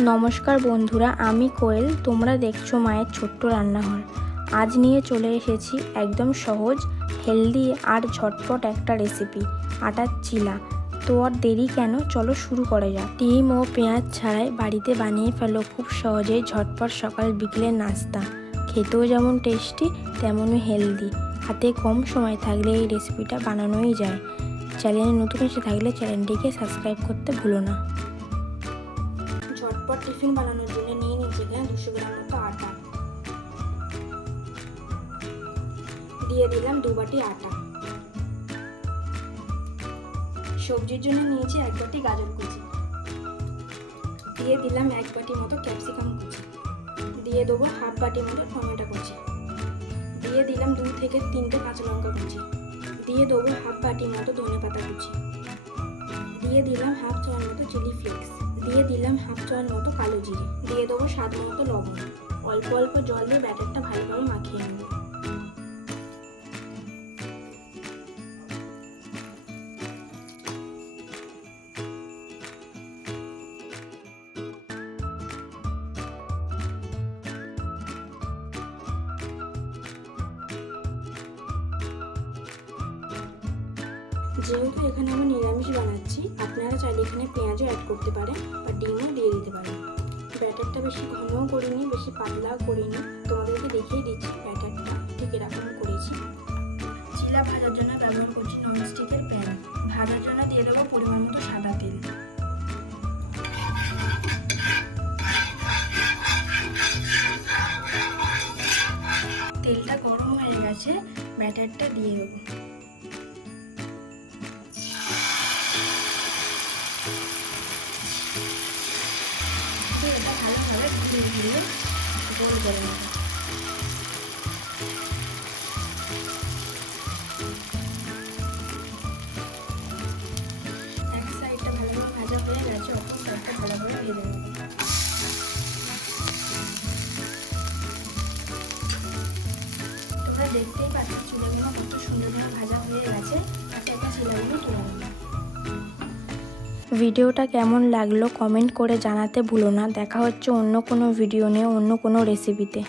নমস্কার বন্ধুরা, আমি কোয়েল। তোমরা দেখছ মায়ের ছোট্ট রান্নাঘর। আজ নিয়ে চলে এসেছি একদম সহজ, হেলদি আর ঝটপট একটা রেসিপি আটার চিলা। তো আর দেরি কেন? চলো শুরু করা যাক। ডিম ও পেঁয়াজ ছাড়াই বাড়িতে বানিয়ে ফেলো খুব সহজেই ঝটপট সকাল বিকেলের নাস্তা। খেতেও যেমন টেস্টি তেমনই হেলদি হাতে কম সময় থাকলে এই রেসিপিটা বানানোই যায়। চ্যানেলে নতুন এসে থাকলে চ্যানেলটিকে সাবস্ক্রাইব করতে ভুলো না। ঝটপট টিফিন বানানোর জন্য নিয়ে নিচ্ছি এখানে দুশো গ্রাম মতো আটা। দিয়ে দিলাম দু বাটি আটা। সবজির জন্য নিয়েছি এক বাটি গাজর কুচি। দিয়ে দিলাম এক বাটি মতো ক্যাপসিকাম কুচি। দিয়ে দেবো হাফ বাটি মতো টমেটো কুচি। দিয়ে দিলাম দু থেকে তিনটে কাঁচা লঙ্কা কুচি। দিয়ে দেবো হাফ বাটি মতো ধনে পাতা কুচি। দিয়ে দিলাম হাফ চামচ মতো চিলি ফ্লেক্স। দিয়ে দিলাম হাফ চামচ মতো কালো জিরে। দিয়ে দেবো স্বাদ মতো লবণ। অল্প অল্প জল দিয়ে ব্যাটারটা ভালোভাবে মাখিয়ে নেব। যেহেতু এখানে আমি নিরামিষ বানাচ্ছি, আপনারা চাইলে এখানে পেঁয়াজও অ্যাড করতে পারেন বা ডিমও দিয়ে দিতে পারেন ব্যাটারটা বেশি ঘনও করিনি, বেশি পাতলাও করিনি। তোমাদেরকে দেখিয়ে দিচ্ছি ব্যাটারটা। ঠিক এরকম করেছি। চিলা ভাজার জন্য ব্যবহার করছি ননস্টিকের প্যান। ভাজার জন্য দিয়ে দেবো পরিমাণ মতো সাদা তেল। তেলটা গরম হয়ে গেছে, ব্যাটারটা দিয়ে দেবো। ঘুরিয়ে ঘুরিয়ে গোল করে নেব এক সাইডটা ভালোভাবে ভাজা হয়ে গেছে ভালোভাবে তোমরা দেখতেই পাচ্ছ চুলাগুলো কত সুন্দরভাবে ভাজা হয়ে গেছে। তাতে একটা চিলাগুলো তুলে ভিডিওটা কেমন লাগল কমেন্ট করে জানাতে ভুলো না। দেখা হচ্ছে অন্য কোনো ভিডিও নিয়ে, অন্য কোনো রেসিপিতে